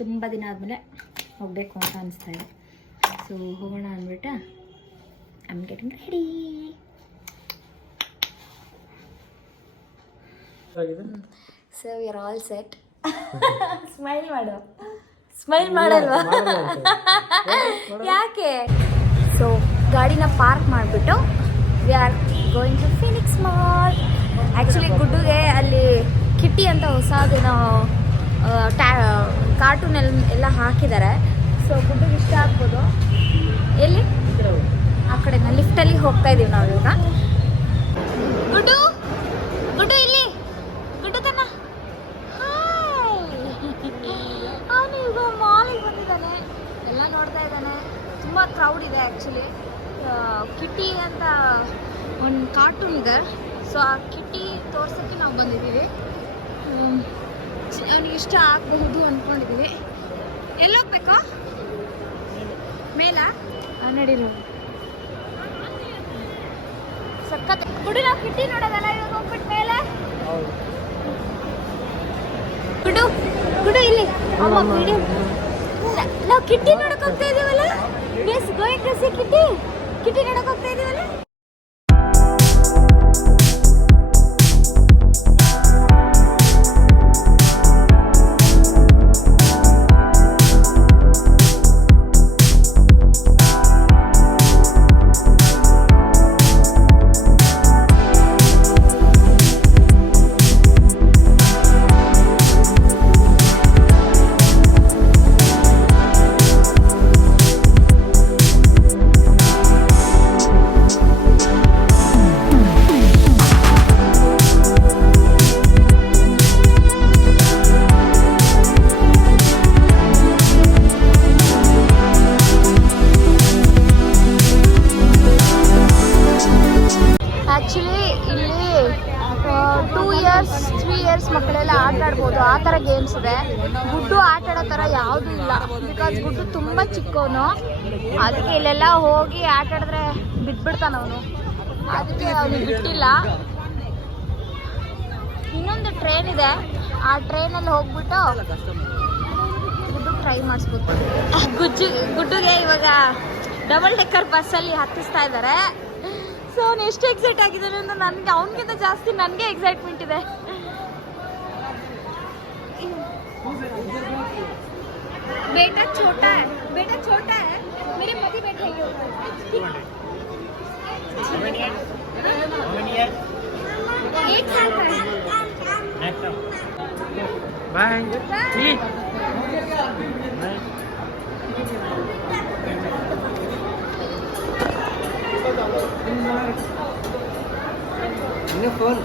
ತುಂಬ ದಿನ ಆದಮೇಲೆ ಹೋಗಬೇಕು ಅಂತ ಅನಿಸ್ತಾ ಇದೆ. ಸೊ ಹೋಗೋಣ ಅಂದ್ಬಿಟ್ಟು I am getting ready. So we are all set. Smile ಮಾಡು. ಸ್ಮೈಲ್ ಮಾಡಲ್ವಾ? ಯಾಕೆ? ಸೊ ಗಾಡಿನ ಪಾರ್ಕ್ ಮಾಡಿಬಿಟ್ಟು we are going to Phoenix Mall. Actually ಗುಡ್ಡುಗೆ ಅಲ್ಲಿ ಕಿಟ್ಟಿ ಅಂತ ಹೊಸದೇನೋ ಕಾರ್ಟೂನ್ ಎಲ್ಲ ಹಾಕಿದ್ದಾರೆ. ಸೊ ಗುಡ್ಡುಗೆ ಇಷ್ಟ ಆಗ್ಬೋದು. ಎಲ್ಲಿ? ಆ ಕಡೆ ಲಿಫ್ಟಲ್ಲಿ ಹೋಗ್ತಾ ಇದ್ದೀವಿ ನಾವು ಇವಾಗ. ಗುಡ್ಡು ಗುಡ್ಡು ಇಲ್ಲಿ ಗುಡ್ಡು ತಮ್ಮ ಅವನು ಈಗ ಮಾಲಿಗೆ ಬಂದಿದ್ದಾನೆ. ಎಲ್ಲ ನೋಡ್ತಾ ಇದ್ದಾನೆ. ತುಂಬ ಕ್ರೌಡ್ ಇದೆ ಆ್ಯಕ್ಚುಲಿ. ಕಿಟ್ಟಿ ಅಂತ ಒಂದು ಕಾರ್ಟೂನ್ ಇದೆ. ಸೊ ಆ ಕಿಟ್ಟಿ ತೋರ್ಸೋಕ್ಕೆ ನಾವು ಬಂದಿದ್ದೀವಿ. ಅವನಿಗೆ ಇಷ್ಟ ಆಗಬಹುದು ಅಂದ್ಕೊಂಡಿದ್ದೀವಿ. ಎಲ್ಲೋಗ್ಬೇಕಾ? ಮೇಲ ನಡೀರಿ. ಸಕ್ಕತ್ ಗುಡು. ನಾವು ಕಿಟ್ಟಿ ನೋಡೋದಲ್ಲ, ಇವಾಗ ಹೋಗ್ಬಿಟ್ಟು ಮೇಲೆ. ಗುಡು ಗುಡು ಇಲ್ಲಿ ನಾವು ಕಿಟ್ಟಿ ನೋಡಕ್ ಹೋಗ್ತಾ ಇದೀವಲ್ಲ. Yes going to see kitty. Kitty ನೋಡಕ್ ಹೋಗ್ತಾ ಇದೀವಲ್ಲ. ಆ್ಯಕ್ಚುಲಿ ಇಲ್ಲಿ 2 years 3 years ಮಕ್ಕಳೆಲ್ಲ ಆಟ ಆಡ್ಬೋದು. ಆ ಥರ ಗೇಮ್ಸ್ ಇದೆ. ಗುಡ್ಡು ಆಟ ಆಡೋ ಥರ ಯಾವುದೂ ಇಲ್ಲ. ಬಿಕಾಸ್ ಗುಡ್ಡು ತುಂಬ ಚಿಕ್ಕವನು. ಅದಕ್ಕೆ ಇಲ್ಲೆಲ್ಲ ಹೋಗಿ ಆಟ ಆಡಿದ್ರೆ ಬಿಟ್ಬಿಡ್ತಾನೆ ಅವನು. ಅದಕ್ಕೆ ಅವನಿಗೆ ಬಿಟ್ಟಿಲ್ಲ. ಇನ್ನೊಂದು ಟ್ರೈನ್ ಇದೆ. ಆ ಟ್ರೈನಲ್ಲಿ ಹೋಗ್ಬಿಟ್ಟು ಗುಡ್ಡು ಟ್ರೈ ಮಾಡಿಸ್ಬೋದು. ಗುಡ್ಡುಗೆ ಇವಾಗ ಡಬಲ್ ಡೆಕ್ಕರ್ ಬಸ್ಸಲ್ಲಿ ಹತ್ತಿಸ್ತಾ ಇದ್ದಾರೆ. ಸೊ ಅವ್ನು ಎಷ್ಟು ಎಕ್ಸೈಟ್ ಆಗಿದ್ದಾನೆ ಅಂತ ನನಗೆ ಅವನಿಗಿಂತ ಜಾಸ್ತಿ ನನಗೆ ಎಕ್ಸೈಟ್ಮೆಂಟ್ ಇದೆ. बेटा छोटा है, बेटा छोटा है, मेरे मधी बैठे हैं. एक साल का है. बाय. फोन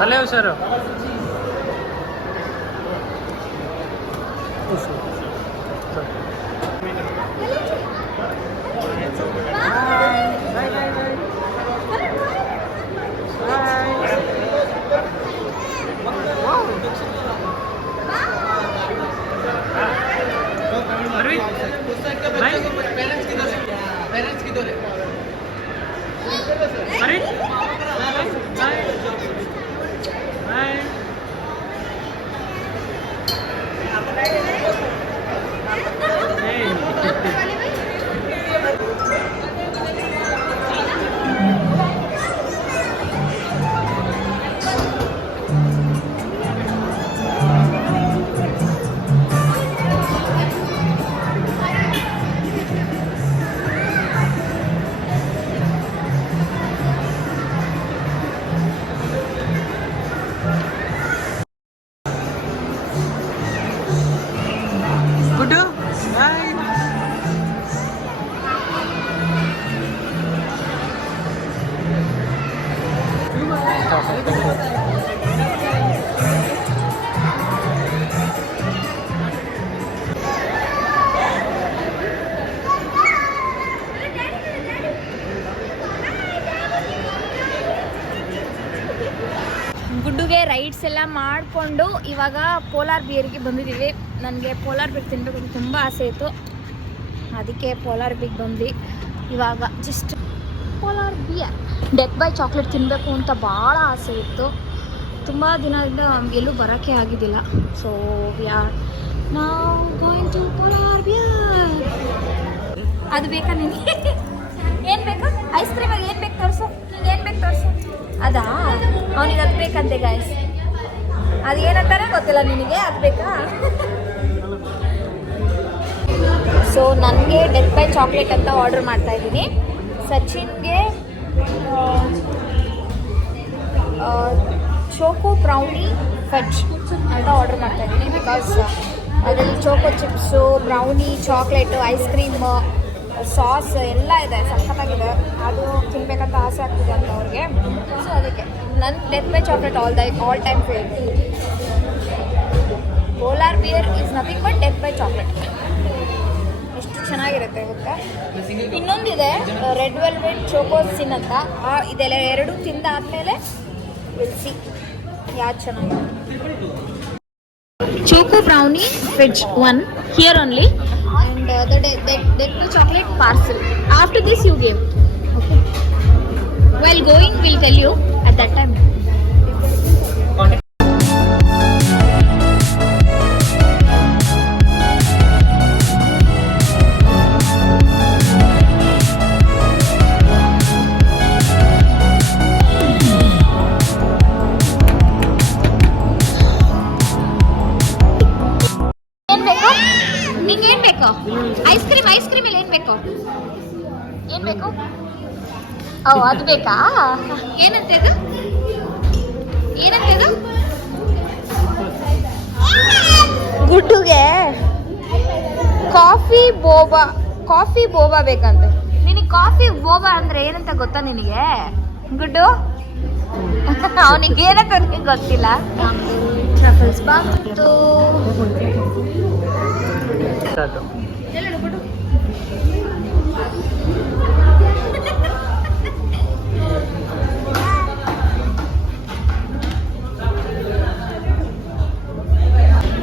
ತಲೆ ಹುಷಾರು. पेरेंट्स की दो ले. अरे ಗುಡ್ಡುಗೆ ರೈಡ್ಸ್ ಎಲ್ಲ ಮಾಡಿಕೊಂಡು ಇವಾಗ ಪೋಲಾರ್ ಬಿಯರ್ಗೆ ಬಂದಿದ್ದೀವಿ. ನನಗೆ ಪೋಲಾರ್ ಬಿಯರ್ ತಿನ್ನಬೇಕು ಅಂತ ತುಂಬ ಆಸೆ ಇತ್ತು. ಅದಕ್ಕೆ ಪೋಲಾರ್ ಬಿಗ್ ಬಂದು ಇವಾಗ ಜಸ್ಟ್ ಪೋಲಾರ್ ಬಿಯರ್ ನನಗೆ ಡೆತ್ ಬೈ ಚಾಕ್ಲೇಟ್ ತಿನ್ನಬೇಕು ಅಂತ ಭಾಳ ಆಸೆ ಇತ್ತು. ತುಂಬ ದಿನದಿಂದ ಎಲ್ಲೂ ಬರೋಕ್ಕೆ ಆಗಿದ್ದಿಲ್ಲ. ಸೊ ವಿ ಆರ್ ನಾವು ಗೋಯಿಂಗ್ ಟು ಪೋಲಾರ್ ಬಿಯರ್. ಅದು ಬೇಕಾ ನಿನಗೆ? ಏನು ಬೇಕು? ಐಸ್ ಕ್ರೀಮಾಗಿ ಏನು ಬೇಕು ತೋರಿಸು. ನಿಂಗೆ ಏನು ಬೇಕು ತೋರಿಸು. ಅದಾ ಅವನಿಗೆ ಅದು ಬೇಕಂತೆ ಗಾಯ್ಸ್. ಅದು ಏನಂತಾನೆ ಗೊತ್ತಿಲ್ಲ ನಿನಗೆ, ಅದು ಬೇಕಾ? ಸೊ ನನಗೆ ಡೆತ್ ಬೈ ಚಾಕ್ಲೇಟ್ ಅಂತ ಆರ್ಡರ್ ಮಾಡ್ತಾ ಇದ್ದೀನಿ. ಸಚಿನ್ಗೆ ಚೋಕೋ ಬ್ರೌನಿ ಫೆಜ್ ಅಂತ ಆರ್ಡರ್ ಮಾಡ್ತಾ ಇದ್ದೀನಿ. ಬಿಕಾಸ್ ಅದರಲ್ಲಿ ಚೋಕೋ chips, brownie, chocolate, ice cream, sauce ಎಲ್ಲ ಇದೆ, ಸಖತ್ತಾಗಿದೆ. ಅದು ತಿನ್ಬೇಕಂತ ಆಸೆ ಆಗ್ತಿದೆ ಅಂತ ಅವ್ರಿಗೆ. ಸೊ ಅದಕ್ಕೆ ನನ್ನ death by chocolate all time favourite. Polar beer is nothing but death by chocolate. ಎಷ್ಟು ಚೆನ್ನಾಗಿರುತ್ತೆ ಗೊತ್ತಾ. ಇನ್ನೊಂದಿದೆ ರೆಡ್ ವೆಲ್ವೆಟ್ ಚೋಕೋಸಿನ್ ಅಂತ. ಇದೆಲ್ಲ ಎರಡು ತಿಂದಾದ್ಮೇಲೆ ವಿಲ್ಸಿ ಯಾವ್ದು ಚೆನ್ನಾಗಿದೆ. ಚೋಕೋ brownie veg 1 here only and the dead chocolate parcel. After this you give. Okay. While going we'll tell you at that time. ನಿಂಗೇನು ಬೇಕು? ಐಸ್ ಕ್ರೀಮ್ ಇಲ್ಲಿ ಏನು ಬೇಕು? ಏನು ಬೇಕು? ಓ ಅದು ಬೇಕಾ? ಏನಂತೆ ಅದು? ಗುಡ್ಡುಗೆ ಕಾಫಿ ಬೋಬಾ ಬೇಕಂತೆ. ನಿನಗೆ ಕಾಫಿ ಬೋಬಾ ಅಂದ್ರೆ ಏನಂತ ಗೊತ್ತಾ ನಿನಗೆ ಗುಡ್ಡು? ಅವನಿಗೆ ಏನಂತ ನಿನಗೆ ಗೊತ್ತಿಲ್ಲ. ಟ್ರಫಲ್ಸ್ ಬಂತು.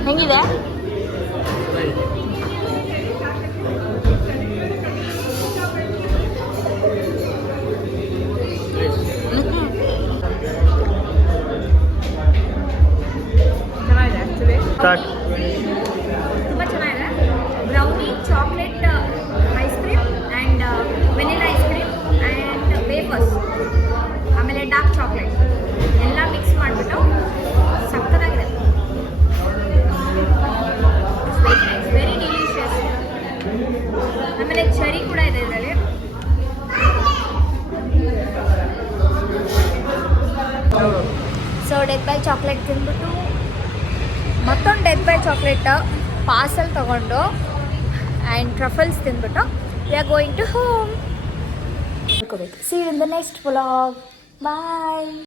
ಹೆಂಗಿದೆ? ತುಂಬ ಚೆನ್ನಾಗಿದೆ. Brownie, chocolate ice cream and vanilla ice cream and wafers, ಆಮೇಲೆ ಡಾರ್ಕ್ ಚಾಕ್ಲೇಟ್ ಎಲ್ಲ ಮಿಕ್ಸ್ ಮಾಡಿಬಿಟ್ಟು ಸಕ್ಕತ್ತಾಗಿದೆ. Very delicious. ಆಮೇಲೆ ಚೆರಿ ಕೂಡ ಇದೆ ಇದರಲ್ಲಿ. ಸೊ ಡೆತ್ ಬೈ ಚಾಕ್ಲೇಟ್ ತಿಂದ್ಬಿಟ್ಟು ಮತ್ತೊಂದು ಡೆತ್ ಬೈ ಚಾಕ್ಲೇಟ್ ಪಾರ್ಸಲ್ ತೊಗೊಂಡು ಆ್ಯಂಡ್ ಟ್ರಫಲ್ಸ್ ತಿಂದ್ಬಿಟ್ಟು we are going to home. See you in the next vlog. Bye.